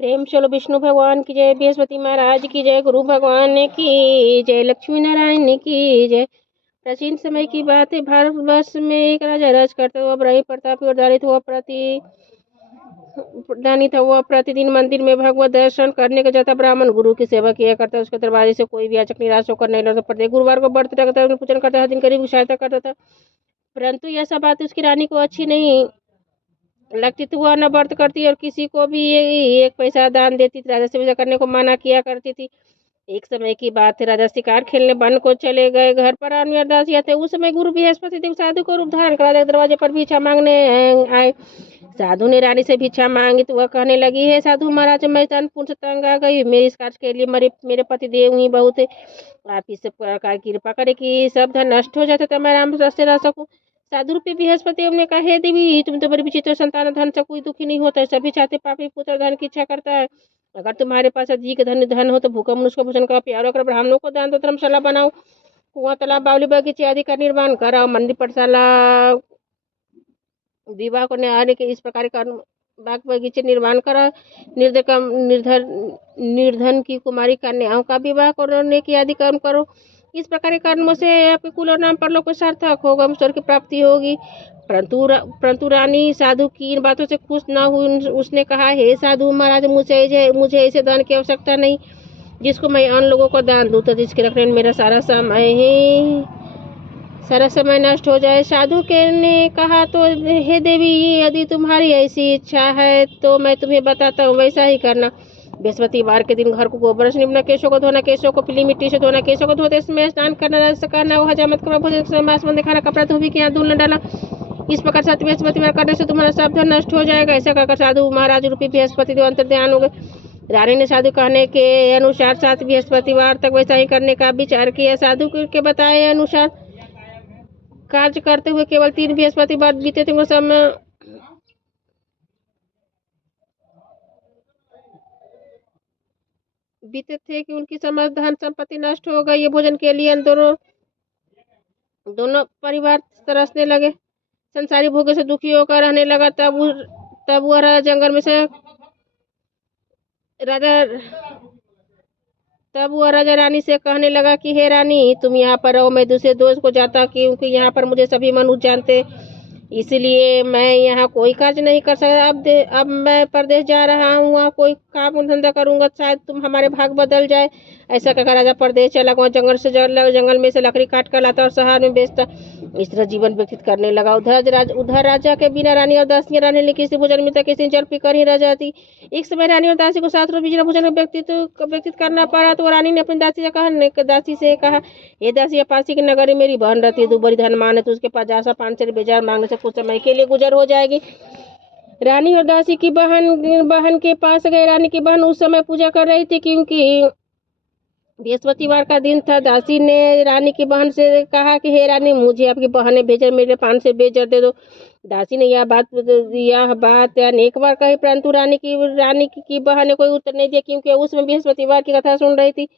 प्रेम चलो विष्णु भगवान की जय, बृहस्पति महाराज की जय, गुरु भगवान की जय, लक्ष्मी नारायण की जय। प्राचीन समय की बात है। भारतवर्ष में एक राजा राज करता हुआ बड़ा प्रतापी और दानी था। वह प्रतिदिन मंदिर में भगवत दर्शन करने का जाता। ब्राह्मण गुरु की सेवा किया करता। उसके दरवाजे से कोई भी याचक निराश होकर नहीं लौट पड़ते। गुरुवार को व्रत रखता, पूजन करता, हर दिन गरीब की सहायता करता था। परंतु यह सब बात उसकी रानी को अच्छी नहीं लगती थी। वह न व्रत करती और किसी को भी एक पैसा दान देती थी। राजा से पूजा करने को मना किया करती थी। एक समय की बात है। राजा शिकार खेलने वन को चले गए। घर पर रानी और दासी आते। उस समय गुरु बृहस्पति देव साधु को रूप धारण कर राजा के दरवाजे पर भिक्षा मांगने आए। साधु ने रानी से भिक्षा मांगी तो वह कहने लगी, है साधु महाराज, मैं तन से तंग आ गई। मेरे इस कार्य के लिए मेरे पति देव ही बहुत है। आप इस प्रकार की कृपा करें कि सब धन नष्ट हो जाते तो मैं राम रास्ते रह सकूं। साधु रूपी बृहस्पति ने कहा, हे देवी, तुम तो बड़ी विचित्र संतान, धन से कोई दुखी नहीं होता है। सभी चाहते पापी पुत्र धन की इच्छा करता है। अगर तुम्हारे पास अधिक धन हो तो भूखा मनुष्य को भोजन का प्यार कर, ब्राह्मणों को दान दो, धर्मशाला बनाओ, कुआं तालाब बावली बगीचे आदि का निर्माण कराओ, मंदिर पाठशाला विवाह को आने के इस प्रकार का बाग बगीचे निर्माण करा। निर्धन की कुमारी कन्याओं का विवाह करने की आदि कर्म करो। इस प्रकार के कर्मों से आपके कुल और नाम पर लोग को सार्थक होगा, स्वर्ग की प्राप्ति होगी। परंतु रानी साधु की इन बातों से खुश न हुई। उसने कहा, हे साधु महाराज, मुझे ऐसे दान की आवश्यकता नहीं जिसको मैं अन्य लोगों को दान दूं, तो जिसके रखने में मेरा सारा समय नष्ट हो जाए। साधु के ने कहा, तो हे देवी, यदि तुम्हारी ऐसी इच्छा है तो मैं तुम्हें बताता हूँ, वैसा ही करना। बृहस्पतिवार के दिन घर को गोबर से निपना, केशों को धोना, केशों को पीली मिट्टी से धोना, केशों को धोते इसमें स्नान करना, वो हजामत करना, भोजन मांस मंदिर खाना, कपड़ा धोबी के यहाँ धूल न डाला। इस प्रकार से बृहस्पतिवार करने से तुम्हारा सब धन नष्ट हो जाएगा। ऐसा कहकर साधु महाराज रूपी बृहस्पति देव अंतर ध्यान हो गए। रानी ने साधु कहने के अनुसार 7 बृहस्पतिवार तक वैसा ही करने का विचार किया। साधु के बताए अनुसार कार्य करते हुए केवल 3 बृहस्पतिवार बीते थे। समय बीते थे कि उनकी समस्त धन संपत्ति नष्ट हो गई। ये भोजन के लिए दोनों परिवार तरसने लगे। संसारी भोगों से दुखी होकर रहने लगा। तब वह राजा जंगल में से तब वह राजा रानी से कहने लगा कि हे रानी, तुम यहाँ पर रहो, मैं दूसरे दोस्त को जाता क्योंकि यहाँ पर मुझे सभी मनुष्य जानते, इसलिए मैं यहाँ कोई कार्य नहीं कर सकता। अब मैं परदेश जा रहा हूँ, वहाँ कोई काम धंधा करूँगा, शायद तुम हमारे भाग बदल जाए। ऐसा कहकर राजा परदेश चला गया। जंगल में से लकड़ी काट कर लाता और शहर में बेचता। इस तरह जीवन व्यतीत करने लगा। उधर राजा के बिना रानी और दासियां रहने लगी। किसी भोजन मिलता, किसी जल पीकर ही रह जाती। एक समय रानी और दासी को 7 रोज बिना भोजन व्यतीत करना पड़ा। तो रानी ने अपनी दासी से कहा, ये दासी पासी की नगरी मेरी बहन रहती है, तू बड़ी धनवान है, तो उसके पास जा, 5 से बेजार मांगने से कुछ समय के लिए गुजर हो जाएगी। रानी और दासी की बहन के पास गए। रानी की बहन उस समय पूजा कर रही थी क्योंकि बृहस्पतिवार का दिन था। दासी ने रानी की बहन से कहा कि हे रानी, मुझे आपकी बहन ने भेजा, मेरे 5 से बेजार दे दो। दासी ने यह बात अनेक बार कही, परंतु रानी की बहन ने कोई उत्तर नहीं दिया क्योंकि उसमें बृहस्पतिवार की कथा सुन रही थी।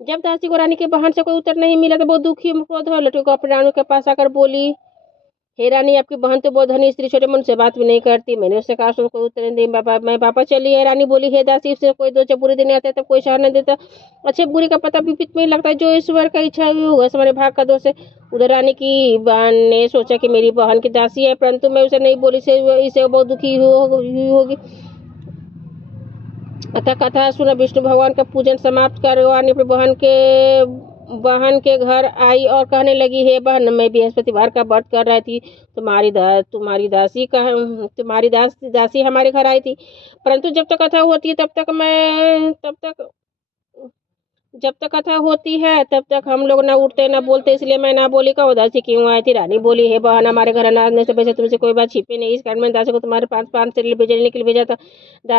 जब दासी को रानी की बहन से कोई उत्तर नहीं मिला तो बहुत दुखी क्रोध हो लटके को अपने रानी के पास आकर बोली, हे रानी, आपकी बहन तो बहुत धनी स्त्री, छोटे मन से बात भी नहीं करती। मैंने उससे कहा, उसको कोई उत्तर नहीं दे, मैं वापस चली है। रानी बोली, हे दासी, उससे कोई दो जब बुरे दिन आते तब कोई सहारा नहीं देता। अच्छे बुरी का पता विपित में लगता है। जो ईश्वर का इच्छा हुई होगा, हमारे भाग का दोष है। उधर रानी की बहन ने सोचा कि मेरी बहन की दासी है, परंतु मैं उसे नहीं बोली, इसे बहुत दुखी हुई होगी। अतः कथा सुना। विष्णु भगवान का पूजन समाप्त कर रानी अपनी बहन के घर आई और कहने लगी, हे बहन, मैं बृहस्पतिवार का व्रत कर रही थी। तुम्हारी दासी हमारे घर आई थी, परंतु जब तक कथा होती है तब तक हम लोग ना उठते ना बोलते, इसलिए मैं ना बोली। का दासी क्यों आई थी? रानी बोली, हे बहन, हमारे घर अनाज से वैसे तुमसे कोई बात छिपी नहीं, इस कारण मैंने दासी को तुम्हारे पास से भेजने के लिए भेजा था।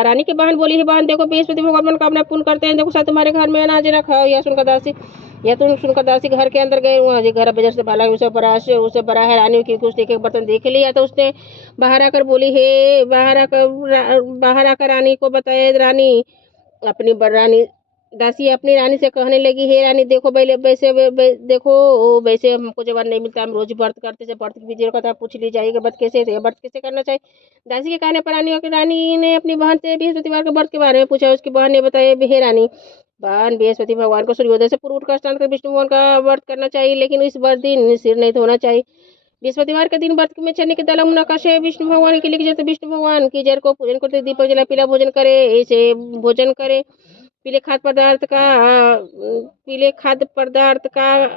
रानी की बहन बोली, हे बहन, देखो, बृहस्पति भगवान मनोकामना पूर्ण करते हैं, देखो साथ तुम्हारे घर में अनाज रखा हो। यह सुनकर दासी घर के अंदर गए। वहाँ घर बेजर से भाला उसे बड़ा है रानी की कुछ देखे बर्तन देख लिया। तो उसने बाहर आकर बोली, बाहर आकर रानी को बताया। रानी दासी अपनी रानी से कहने लगी, हे रानी देखो देखो वैसे हमको जवाब नहीं मिलता, हम रोज व्रत करते, जब व्रत की विधि का पूछ ली जाएगी व्रत कैसे थे, व्रत कैसे करना चाहिए। दासी के कहने पर रानी ने अपनी बहन से बृहस्पतिवार के व्रत के बारे में पूछा। उसकी बहन ने बताया, हे रानी, बहन बृहस्पति भगवान को सूर्योदय से पूर्व उठकर स्नान कर विष्णु भगवान का व्रत करना चाहिए, लेकिन इस दिन सिर नहीं धोना चाहिए। बृहस्पतिवार के दिन व्रत में चने के दाल नकाशे विष्णु भगवान के लिए विष्णु भगवान की जड़ को पूजन करते, दीपक जला, पीला भोजन करे, ऐसे भोजन करे। पीले खाद्य पदार्थ का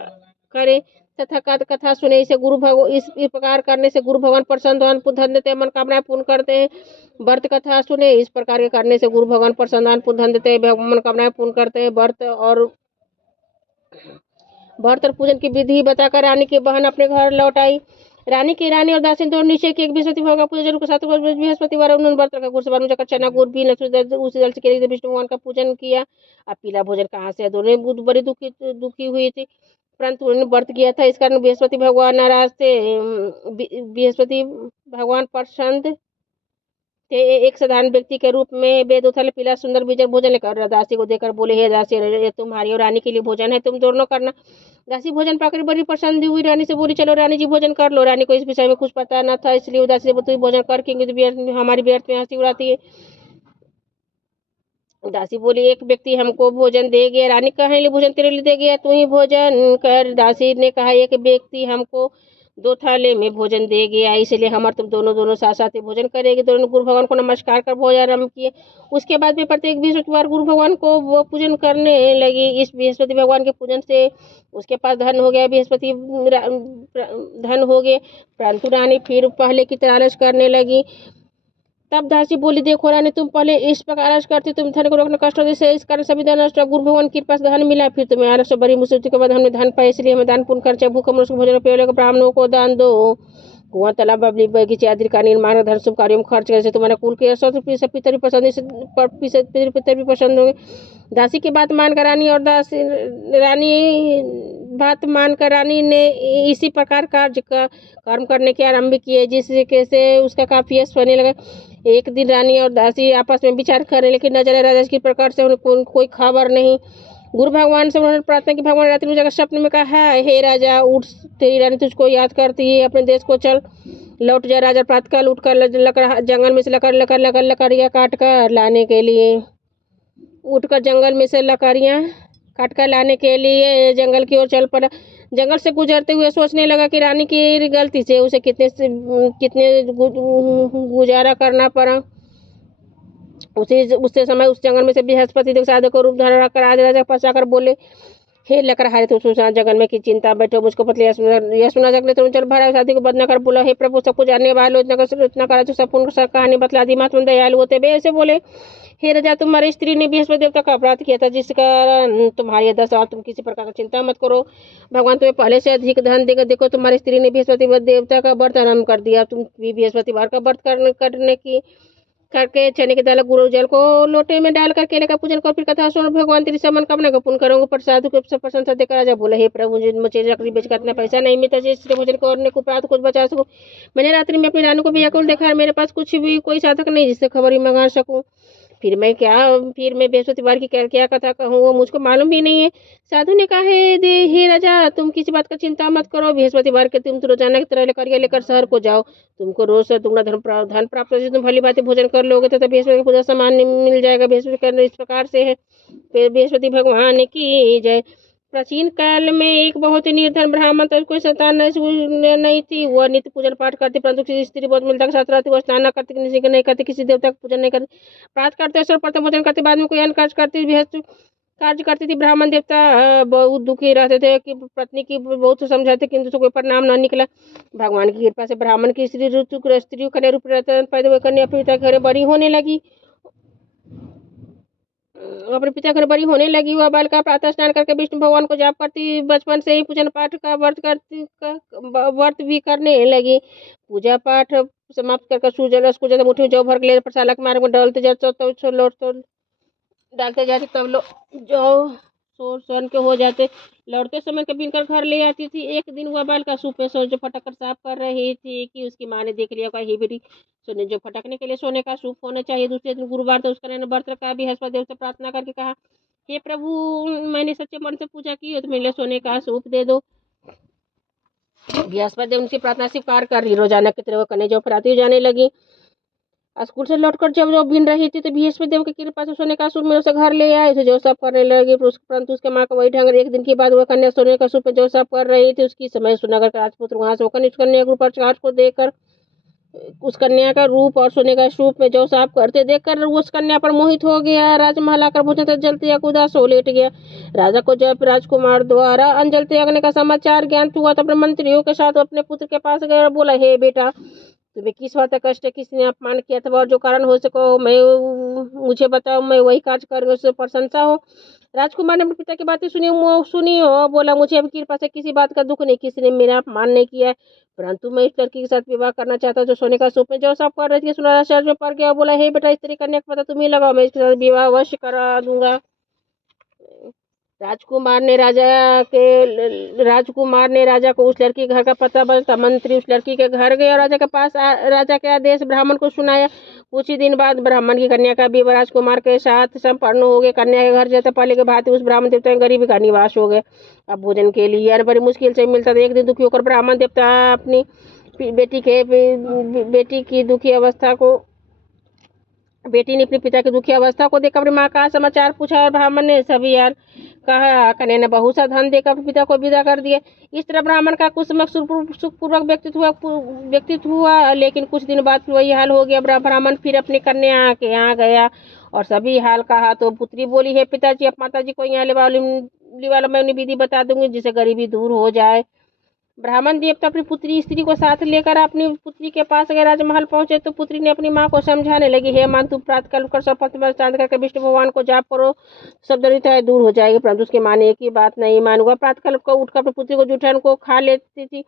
करे तथा कथा सुने, इसे इस प्रकार करने से गुरु भगवान प्रसन्न धन देते, मनोकामनाएं पूर्ण करते हैं। व्रत कथा सुने इस प्रकार के करने से गुरु भगवान प्रसन्न धन देते हैं, मनोकामनाएं पूर्ण करते हैं। व्रत और पूजन की विधि बताकर रानी की बहन अपने घर लौट आई। रानी और दासी दोनों नीचे की एक बृहस्पति भगवान का पूजा जरूर के साथ बृहस्पतिवार उन्होंने व्रत रखा। गुरु जाकर चना गुड़ भी उसी दल से विष्णु भगवान का पूजन किया। अब पीला भोजन कहाँ से, दोनों बड़ी दुखी हुई थी, परंतु उन्होंने व्रत किया था, इस कारण बृहस्पति भगवान नाराज थे। बृहस्पति भगवान प्रसन्न थे। एक साधारण व्यक्ति के रूप में वेद उथल पीला सुंदर भोजन लेकर दासी को देकर बोले, हे दासी, ये तुम्हारी और रानी के लिए भोजन है, तुम दोनों करना। दासी भोजन पाकर बड़ी प्रसन्न हुई, रानी से बोली, चलो रानी जी भोजन कर लो। रानी को इस विषय में कुछ पता न था, इसलिए दासी से भोजन कर, क्योंकि हमारी व्यर्थ में हंसी उड़ाती है। दासी बोली, एक व्यक्ति हमको भोजन दे गया। रानी कहे, भोजन तेरे लिए दे गया, तू ही भोजन कर। दासी ने कहा, एक व्यक्ति हमको 2 थाले में भोजन दे गया, इसलिए हम और तुम दोनों साथ साथ ही भोजन करेंगे। दोनों गुरु भगवान को नमस्कार कर भोजन आरम्भ किए। उसके बाद में प्रत्येक बृहस्पतिवार गुरु भगवान को वो पूजन करने लगी। इस बृहस्पति भगवान के पूजन से उसके पास धन हो गया, धन हो गए, परंतु रानी फिर पहले की तरह आलस करने लगी। तब दासी बोली, देखो रानी, तुम पहले इस प्रकार आलस करती, तुम धन को रोकना कष्ट होती, इस कारण सभी धन नष्ट। गुरु भगवान की कृपा से धन मिला, फिर तुम्हें आलस बड़ी मुसीबत के बाद हमने धन पाया, इसलिए हमें दान पुण्य खर्चा, भूख मनुष्य को भोजन, पेड़ ब्राह्मणों को दान दो। कुआं, तालाब, बगीचे आदि का निर्माण धन शुभ कार्यों में खर्च करने से तुम्हारा कुल के 100 पितर भी पसंद होंगे। दासी की बात मानकर रानी ने इसी प्रकार कर्म करने के आरंभ किए, जिसके से उसका काफी यश होने लगा। एक दिन रानी और दासी आपस में विचार करें, लेकिन नजर राजा की प्रकार से उन्हें कोई खबर नहीं। गुरु भगवान से उन्होंने प्रार्थना की, भगवान रात्रि में जाकर स्वप्न में कहा, हे राजा, उठ, तेरी रानी तुझको याद करती है, अपने देश को चल लौट जा। राजा प्रातःकाल उठकर जंगल में से लकड़ियाँ काट कर लाने के लिए जंगल की ओर चल पड़ा। जंगल से गुजरते हुए सोचने लगा कि रानी की गलती से उसे कितने गुजारा करना पड़ा। उससे समय उस जंगल में से बृहस्पति देव साधक को रूप धारण कर आज राजा के पास आकर बोले, हे लकड़हारे, तो सुनसान जंगल में की चिंता बैठो, मुझको पतले यह सुना जगले तुरंत चल भरा। शादी को बदना कर बोला, हे प्रभु, सबको जानने वाले इतना करा तो संपूर्ण कहानी बतला दी। महात्मा दयालु होते बे ऐसे बोले, हे राजा, तुम्हारी स्त्री ने बृहस्पति देवता का अपराध किया था, जिस कारण तुम्हारी दशा, और तुम किसी प्रकार की चिंता मत करो, भगवान तुम्हें पहले से अधिक धन देगा। देखो, तुम्हारी स्त्री ने बृहस्पति देवता का व्रत आरम्भ कर दिया। तुम भी बृहस्पतिवार का व्रत करके चने के दाल गुरु जल को लोटे में डालकर केले का पूजन करो, फिर कथा सुनो, भगवान तेरी सब मनोकामना को पूर्ण करूंगा। पर साधु को प्रशंसा देकर राजा बोले, हे प्रभु, मुझे लकड़ी बेचकर इतना पैसा नहीं मिलता जिससे भोजन करने को प्राप्त कुछ बचा सकूं। मैंने रात्रि में अपनी रानी को भी अकेले देखा, मेरे पास कुछ भी कोई साधक नहीं जिससे खबर ही मंगा सकूं। फिर मैं बृहस्पतिवार की क्या कथा कहूँ, वो मुझको मालूम भी नहीं है। साधु ने कहा, हे राजा, तुम किसी बात का चिंता मत करो, बृहस्पतिवार के तुम तो रोजाना की तरह लेकर शहर को जाओ, तुमको रोज दुगना धन प्राप्त हो, तुम भली बातें भोजन कर लोगे तो बृहस्पति की पूजा सामान मिल जाएगा। बृहस्पति करने इस प्रकार से है। बृहस्पति भगवान की जय। प्राचीन काल में एक बहुत ही निर्धन ब्राह्मण था, कोई संतान नहीं थी। वह नित्य पूजन पाठ करती, परंतु किसी स्त्री बहुत मिलता के साथ रहती। वह स्नान न करती, नहीं करती, किसी देवता का पूजन नहीं करती, प्रात करते सर्वप्रथम भोजन करते, बाद में कोई अन्य कार्य करती थी। ब्राह्मण देवता बहुत दुखी रहते थे कि पत्नी की बहुत समझाते, किंतु तो कोई परिणाम न निकला। भगवान की कृपा से ब्राह्मण की स्त्री कन्या रूप पैदा हुए, कन्या पिता घर बड़ी होने लगी। अपने पिता घर बड़ी होने लगी। वह बालिका प्रातः स्नान करके विष्णु भगवान को जाप करती, बचपन से ही पूजन पाठ का व्रत भी करने लगी। पूजा पाठ समाप्त कर सूर्य को जब मुट्ठी में जौ भर ले प्रसाद के मार्ग में डालते जाते, तब लोग जौ स्वर्ण के हो जाते। लौटते समय कभी कर घर ले आती थी। एक दिन वह बालिका सूप में जो फटक कर साफ कर रही थी कि उसकी माँ ने देख लिया, कहा, बेटी, सोने जो फटकने के लिए सोने का सूप होना चाहिए। दूसरे दिन गुरुवार तो उसका व्रत रखा। बृहस्पति देव से प्रार्थना करके कहा, हे प्रभु, मैंने सच्चे मन से पूजा की है तो मेरे लिए सोने का सूप दे दो। बृहस्पति देव उनकी प्रार्थना स्वीकार कर रही, रोजाना की तरह वो कन्या जो फराती जाने लगी। स्कूल से लौटकर जब वो बिन रही थी तो बृहस्पति देव की कृपा से सोने का सूप में उसे घर ले आए थे जो सब करने लगी, परंतु उसके माँ का वही ढंग। एक दिन के बाद वह कन्या सोने का सूप में जो सब कर रही थी उसकी समय सुनकर राजपुत्र वहां से होकर उस कन्या के ऊपर चाट को देकर उस कन्या का रूप और सोने का सूप में जो साफ करते देखकर उस कन्या पर मोहित हो गया। राजमहल आकर भोजन तक जलते या कूदा सो लेट गया। राजा को जब राजकुमार द्वारा अंजल त्यागने का समाचार ज्ञात हुआ तो अपने मंत्रियों के साथ अपने पुत्र के पास गया और बोला, हे बेटा, तुम्हें किस बात का कष्ट है, किसने अपमान किया था और जो कारण हो सको मैं मुझे बताओ, मैं वही कार्य करूंगा, उससे प्रशंसा हो। राजकुमार ने अपने पिता की बातें सुनी और बोला, मुझे अब कृपा से किसी बात का दुख नहीं, किसी ने मेरा अपमान नहीं किया है, परंतु मैं इस लड़की के साथ विवाह करना चाहता हूँ जो सोने का सूप में जो सब कर रही थी। सुना शहर में पड़ गया और बोला, हे बेटा, स्त्री कन्या का पता तुम्हें लगाओ, मैं इसके साथ विवाह अवश्य करा दूंगा। राजकुमार ने राजा को उस लड़की के घर का पता बताया। मंत्री उस लड़की के घर गए और राजा के पास राजा के आदेश ब्राह्मण को सुनाया। कुछ ही दिन बाद ब्राह्मण की कन्या का विवाह राजकुमार के साथ संपन्न हो गए। कन्या के घर जैसे पहले के भांति उस ब्राह्मण देवता में गरीबी का निवास हो गए। अब भोजन के लिए बड़ी मुश्किल से मिलता था। एक दिन दुखी होकर ब्राह्मण देवता अपनी बेटी की दुखी अवस्था को बेटी ने अपने पिता की दुखी अवस्था को देखकर अपनी माँ का समाचार पूछा और ब्राह्मण ने सभी यार कहा। कन्या ने बहुत सा धन देकर अपने पिता को विदा कर दिया। इस तरह ब्राह्मण का कुछ समय सुखपूर्वक व्यक्तित्व हुआ, लेकिन कुछ दिन बाद वही हाल हो गया। ब्राह्मण फिर अपनी कन्या के यहाँ गया और सभी हाल कहा तो पुत्री बोली, है पिताजी, अब माताजी को यहाँ ले वाला मैं उन्हें विधि बता दूंगी जिससे गरीबी दूर हो जाए। ब्राह्मण देवता अपनी पुत्री स्त्री को साथ लेकर अपनी पुत्री के पास गए। राजमहल पहुंचे तो पुत्री ने अपनी माँ को समझाने लगी, हे मां, तुम प्रातःकाल उठकर सर्वप्रथम चांद करके विष्णु भगवान को जाप करो, सब दरिद्रता दूर हो जाएगी। परंतु उसकी माँ ने एक ही बात नहीं मानूंगा। प्रातःकाल को उठकर अपनी पुत्री को जूठन को खा लेती थी।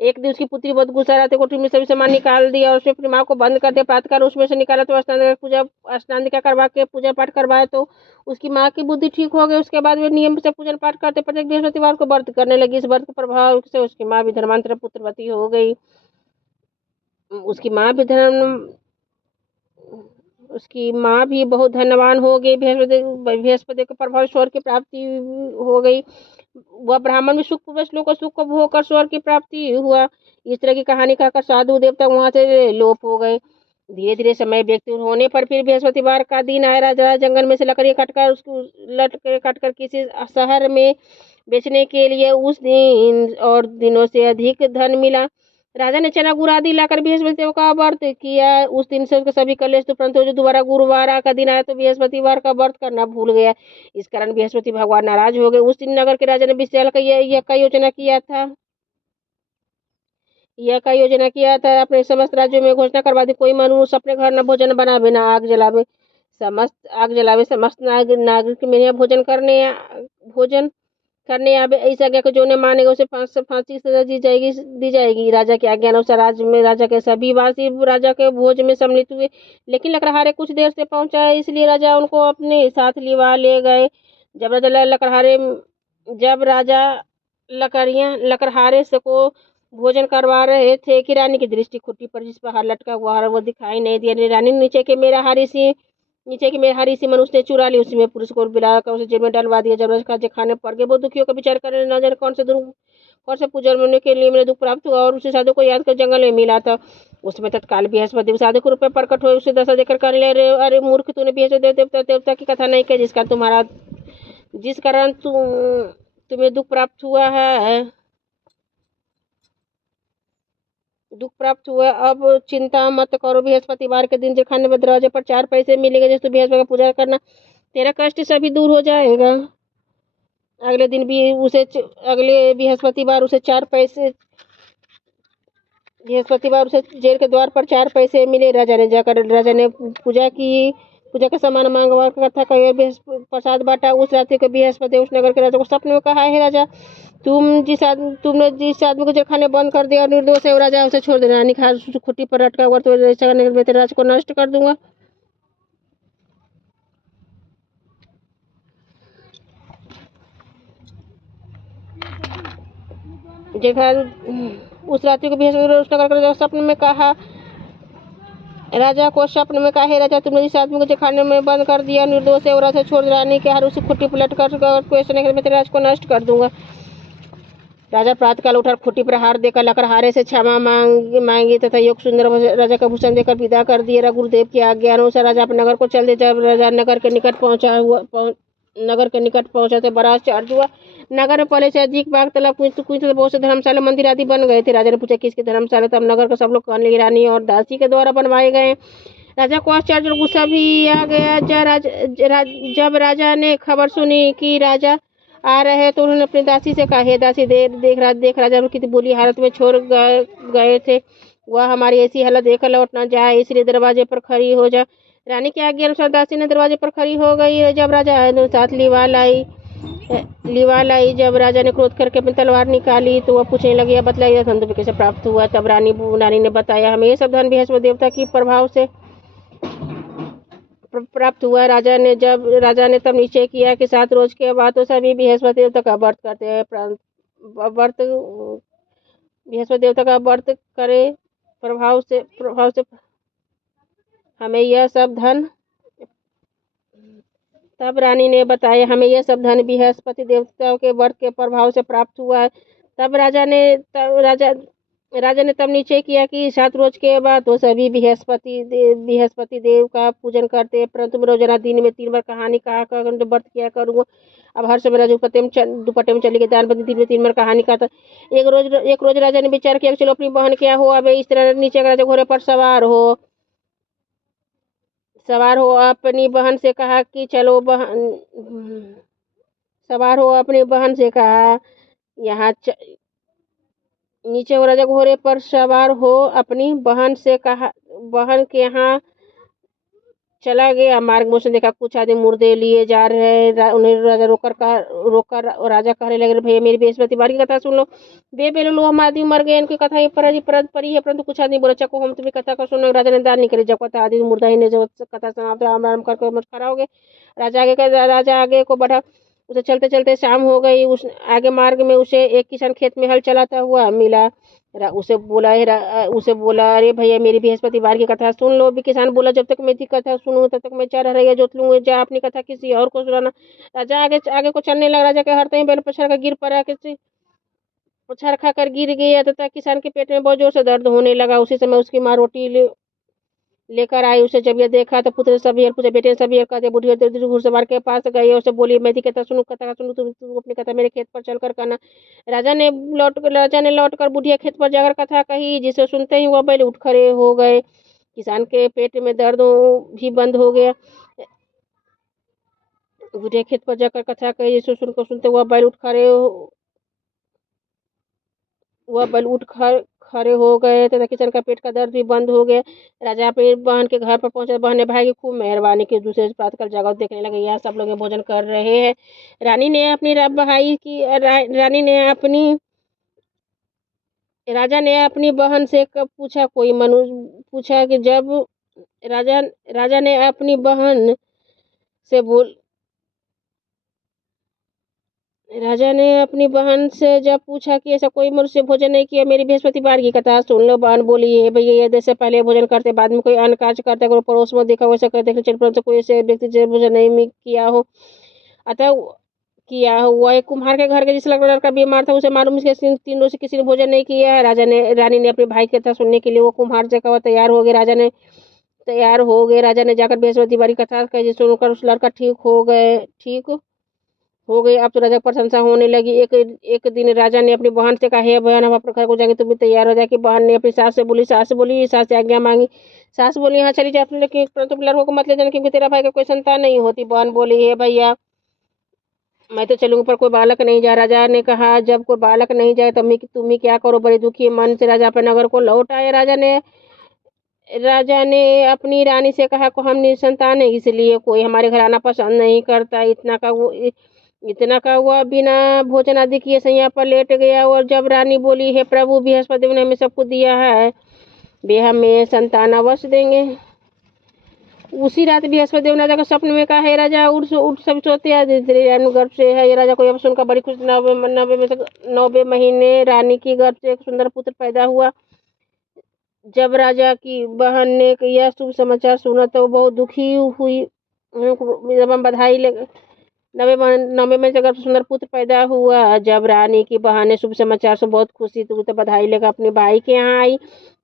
एक दिन उसकी पुत्री बहुत गुस्सा रहते कोठरी में सभी सामान निकाल दिया और उसने अपनी माँ को बंद कर दिया। प्रातःकाल उसमें से निकाला तो स्नान करवा के पूजा पाठ करवाए तो उसकी माँ की बुद्धि ठीक हो गई। उसके बाद वे नियम से पूजन पाठ करते प्रत्येक बृहस्पतिवार को व्रत करने लगी। इस व्रत के प्रभाव से उसकी माँ भी धर्मांतर पुत्रवती हो गई। उसकी माँ भी बहुत धनवान हो गई। बृहस्पति के प्रभाव स्वर्ग की प्राप्ति हो गई। वह ब्राह्मण भी सुख को भोग कर स्वर्ग की प्राप्ति हुआ। इस तरह की कहानी कहकर साधु देवता वहां से लोप हो गए। धीरे धीरे समय व्यतीत होने पर फिर बृहस्पतिवार का दिन आया। राजा जंगल में से लकड़ी काटकर किसी शहर में बेचने के लिए उस दिन और दिनों से अधिक धन मिला। राजा ने चना गुड़ आदि लाकर बृहस्पति का व्रत किया। उस दिन से उसके सभी कलेश तो परंतु जो दोबारा गुरुवार का दिन आया तो बृहस्पतिवार का व्रत करना भूल गया। इस कारण बृहस्पति भगवान नाराज हो गए। उस दिन नगर के राजा ने विशाल का योजना किया था। अपने समस्त राज्यों में घोषणा करवा दी, कोई मनुष्य अपने घर न भोजन बनावे न आग जलावे। समस्त नागरिक मेरे यहाँ भोजन करने आवे। इस आज्ञा को जो ने मानेगा उसे फांसी की सजा दी जाएगी। राजा की आज्ञा अनुसार राज्य में राजा के सभी वासी राजा के भोज में सम्मिलित हुए, लेकिन लकड़हारे कुछ देर से पहुंचा, इसलिए राजा उनको अपने साथ लिवा ले गए। जब राजा लकड़हारे से को भोजन करवा रहे थे कि रानी की दृष्टि खुट्टी पर जिस पर हार लटका हुआ वो दिखाई नहीं दिया। रानी नीचे की मेरा हारी सी मनुष्य ने चुरा ली। उसमें पुरुष को बिलाकर उसे जेल में डलवा दिया। जब राजा खाने पड़ गए, वो दुखियों का विचार करने न जाने कौन से पूजन होने के लिए मेरे दुख प्राप्त हुआ और उसे साधु को याद कर जंगल में मिला था। उसमें तत्काल बृहस्पति साधु के रूप में प्रकट हुए। उसे दशा देकर कर ले, अरे मूर्ख, तूने बृहस्पति देवता की कथा नहीं की जिस कारण तुम्हें दुख प्राप्त हुआ। अब चिंता मत करो। बृहस्पतिवार के दिन जो खाने में दरवाजे पर 4 पैसे मिलेंगे, जिस बृहस्पति का पूजा करना, तेरा कष्ट सभी दूर हो जाएगा। अगले बृहस्पतिवार उसे जेल के द्वार पर 4 पैसे मिले। राजा ने पूजा का सामान मांगवा कथा कही प्रसाद बांटा। उस रात्रि को बृहस्पति उस नगर के राजा को सपने में कहा, है राजा, तुमने जिस आदमी को जेल खाने बंद कर दिया और निर्दोष है वो राजा उसे छोड़ देना। रानी खुट्टी पर लटका हुआ तो ऐसा करने में तेरे राज्य को नष्ट कर दूंगा। उस रात्रि को बृहस्पति उस नगर के राजा सपने में कहा, राजा को स्वप्न में कहा, हे राजा, तुमने इस आदमी को जखाने में बंद कर दिया, निर्दोष है, और ऐसे छोड़ रानी के हार उसी खुट्टी पलट कर क्वेश्चन मैं तेरे राज को नष्ट कर दूंगा। राजा प्रातःकाल उठा, खुट्टी पर हार देकर लकड़हारे से क्षमा मांगी तथा योग सुंदर राजा का भूषण देकर विदा कर दिया। गुरुदेव की आज्ञा अनुसार राजा अपने नगर को चल दे। जब राजा नगर के निकट पहुंचा तो बड़ा आश्चर्य हुआ। नगर में पहले से अधिक बाग, तालाब, कुछ बहुत से धर्मशाला, मंदिर आदि बन गए थे। राजा ने पूछा, किसकी धर्मशाला? तब नगर के सब लोग कहने लगे, रानी और दासी के द्वारा बनवाए गए। राजा को आश्चर्य और गुस्सा भी आ गया। जब राजा ने खबर सुनी कि राजा आ रहे तो उन्होंने अपनी दासी से कहा, हे दासी, देख राजा कितनी बुरी हालत में छोड़ गए थे। वह हमारी ऐसी हालत देखकर लौट न जाए, इसलिए दरवाजे पर खड़ी हो जा। रानी की आज्ञा अनुसार दासी ने दरवाजे पर खड़ी हो गई। जब राजा साथ लिवा लाई। जब राजा ने क्रोध करके अपनी तलवार निकाली तो वह पूछने लगी, बतलाइए धन तुम्हें कैसे प्राप्त हुआ? तब रानी ने बताया, हमें ये सब धन बृहस्पति देवता की प्रभाव से प्राप्त हुआ। राजा ने तब निश्चय किया कि 7 रोज के बाद तो सभी बृहस्पति देवता का व्रत करते हैं। बृहस्पति देवता का व्रत करे प्रभाव से हमें यह सब धन। तब रानी ने बताया, हमें यह सब धन बृहस्पति देवता के व्रत के प्रभाव से प्राप्त हुआ है। तब राजा ने तब निश्चय किया कि 7 रोज के बाद तो सभी बृहस्पति देव का पूजन करते हैं, परंतु मैं रोजाना दिन में 3 बार कहानी कहा कर व्रत किया करूँगा। अब हर समय राजा दुपट्टे में चली गई। दान बंदी दिन में 3 बार कहानी कहता। एक रोज राजा ने विचार किया, चलो अपनी बहन क्या हो, अब इस तरह नीचे राजा घोड़े पर सवार हो अपनी बहन से कहा कि चलो सवार हो अपनी बहन से कहा यहाँ नीचे राजा घोड़े पर सवार हो अपनी बहन से कहा। बहन के यहाँ चला गया। मार्ग में उसने देखा कुछ आदमी मुर्दे लिए जा रहे। उन्हें राजा रोकर राजा कहने लगे, भैया मेरी बृहस्पति वार की कथा सुन लो। बेलो लो, हम आदमी मर गए, इनकी कथा परी है। परंतु कुछ आदमी बोला, चको हम तुम्हें कथा का सुनो। राजा ने दान नहीं करे। जब कथा आदमी मुर्दा ही ने जब कथा समाप्त राम करके मत खड़ा हो गए। राजा आगे को बढ़ा। उसे चलते चलते शाम हो गई। उस आगे मार्ग में उसे एक किसान खेत में हल चलाता हुआ मिला। उसे बोला, अरे भैया मेरी बृहस्पतिवार की कथा सुन लो। भी किसान बोला, जब तक मेरी कथा सुनूं तब तक मैं 4 हरैया जोत लूंगा, जा अपनी कथा किसी और को सुनाना। राजा आगे को चलने लगा। राजा के हरते ही बैल पछाड़ कर गिर पड़ा। पछाड़ खाकर गिर गया तथा किसान के पेट में बहुत जोर से दर्द होने लगा। उसी समय उसकी माँ रोटी लेकर आई। उसे जब यह देखा तो पुत्र सभी पूछे, बेटे सभी कहते, बुढ़ी घुड़सवार के पास गई और उसे बोली, मैं कथा सुनू तुम अपनी कथा मेरे खेत पर चलकर करना। राजा ने लौटकर बुढ़िया खेत पर जाकर कथा कही, जिसे सुनते ही वह बैल उठ खड़े हो गए। किसान के पेट में दर्द भी बंद हो गया। बुढ़िया खेत पर जाकर कथा कही, जिसे सुनते वह बैल उठ खड़े हो गए तथा किसान का पेट का दर्द भी बंद हो गया। राजा अपनी बहन के घर पर पहुंचा। बहन ने भाई की खूब मेहरबानी की। दूसरे प्रातःकाल जाकर देखने लगे, यहाँ सब लोग भोजन कर रहे हैं। रानी ने अपनी बहन से पूछा कि जब राजा ने अपनी बहन से जब पूछा कि ऐसा कोई मनुष्य भोजन नहीं किया, मेरी बृहस्पतिवार की कथा सुन लो। बहन बोली, है भैया यदि से पहले भोजन करते बाद में कोई अन्य कार्य करते अगर पड़ोस में देखा वैसा करते चल, परंतु कोई ऐसे व्यक्ति जो भोजन नहीं किया हो वह एक कुम्हार के घर के जिस लड़का बीमार था, उसे मालूम इसके 3 रोज से किसी ने भोजन नहीं किया है। रानी ने अपने भाई की कथा सुनने के लिए वो कुम्हार से कहा, तैयार हो गए। राजा ने जाकर बृहस्पतिवार की कथा कही, सुनकर उस लड़का ठीक हो गई। अब तो राजा की प्रशंसा होने लगी। एक दिन राजा ने अपनी बहन से कहा, हे बहन, हम अपने घर को जाके तुम भी तैयार हो जाए। कि बहन ने अपनी सास से बोली सास से आज्ञा मांगी। सास बोली, हाँ चली जाए, लेकिन परंतु लड़कों को मत ले जाना, क्योंकि तेरा भाई का कोई संतान नहीं होती। बहन बोली, हे भैया मैं तो चलूंगा, पर कोई बालक नहीं जाए। राजा ने कहा, जब कोई बालक नहीं जाए तब तुम ही क्या करो। बड़े दुखी मन से राजा अपने नगर को लौट आए। राजा ने अपनी रानी से कहा, को हम निसंतान है, इसलिए कोई हमारे घर आना पसंद नहीं करता। इतना का हुआ बिना भोजन आदि किए सैया पर लेट गया। और जब रानी बोली, हे प्रभु, बृहस्पति ने हमें सब कुछ दिया है, वे हमें संतान अवश्य देंगे। उसी रात बृहस्पति देव ने राजा को स्वप्न में कहा, हे राजा उठ सब सोते हैं, गर्भ से है। ये राजा को यह सुनकर बड़ी खुश। 90 महीने रानी की गर्भ से एक सुंदर पुत्र पैदा हुआ। जब राजा की बहन ने यह शुभ समाचार सुना तो बहुत दुखी हुई। जब हम बधाई ले नवे में जगह सुंदर पुत्र पैदा हुआ। जब रानी की बहन ने शुभ समाचार से बहुत खुशी तो बधाई लेकर अपने भाई के यहाँ आई।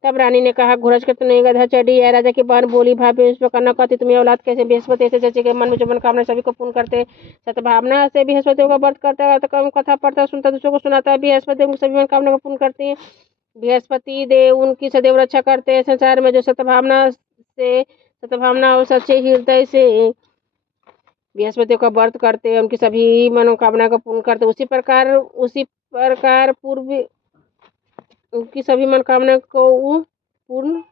तब रानी ने कहा, घोरज कर तो नहीं गधा चढ़ी है। राजा की बहन बोली, भाभी इस प्रकार न कहती, तुम्हें औलाद कैसे? बृहस्पति ऐसे चाची के मन में जो मनोकामना सभी को पूर्ण करते। सतभावना से बृहस्पतियों का व्रत करता है, कथा पढ़ता सुनता दूसरों को सुनाता है। बृहस्पति सभी मनोकामना को पूर्ण करते हैं। बृहस्पति देव उनकी सदैव रक्षा करते हैं। संसार में जो सतभावना और सच्चे हृदय से बृहस्पति का व्रत करते हैं, उनकी सभी मनोकामना को पूर्ण करते। उसी प्रकार पूर्व उनकी सभी मनोकामना को पूर्ण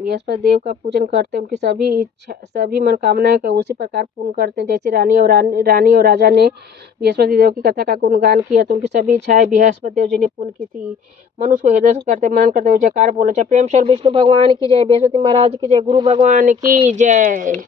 बृहस्पति देव का पूजन करते हैं, उनकी सभी मनोकामनाएं को उसी प्रकार पूर्ण करते हैं। जैसे रानी और राजा ने बृहस्पति देव की कथा का गुणगान किया तो उनकी सभी इच्छाएं बृहस्पति देव जी ने पूर्ण की थी। मनुष्य को हृदय से करते मनन करते हुए जयकार बोले, चाहे प्रेम से विष्णु भगवान की जय, बृहस्पति महाराज की जय, गुरु भगवान की जय।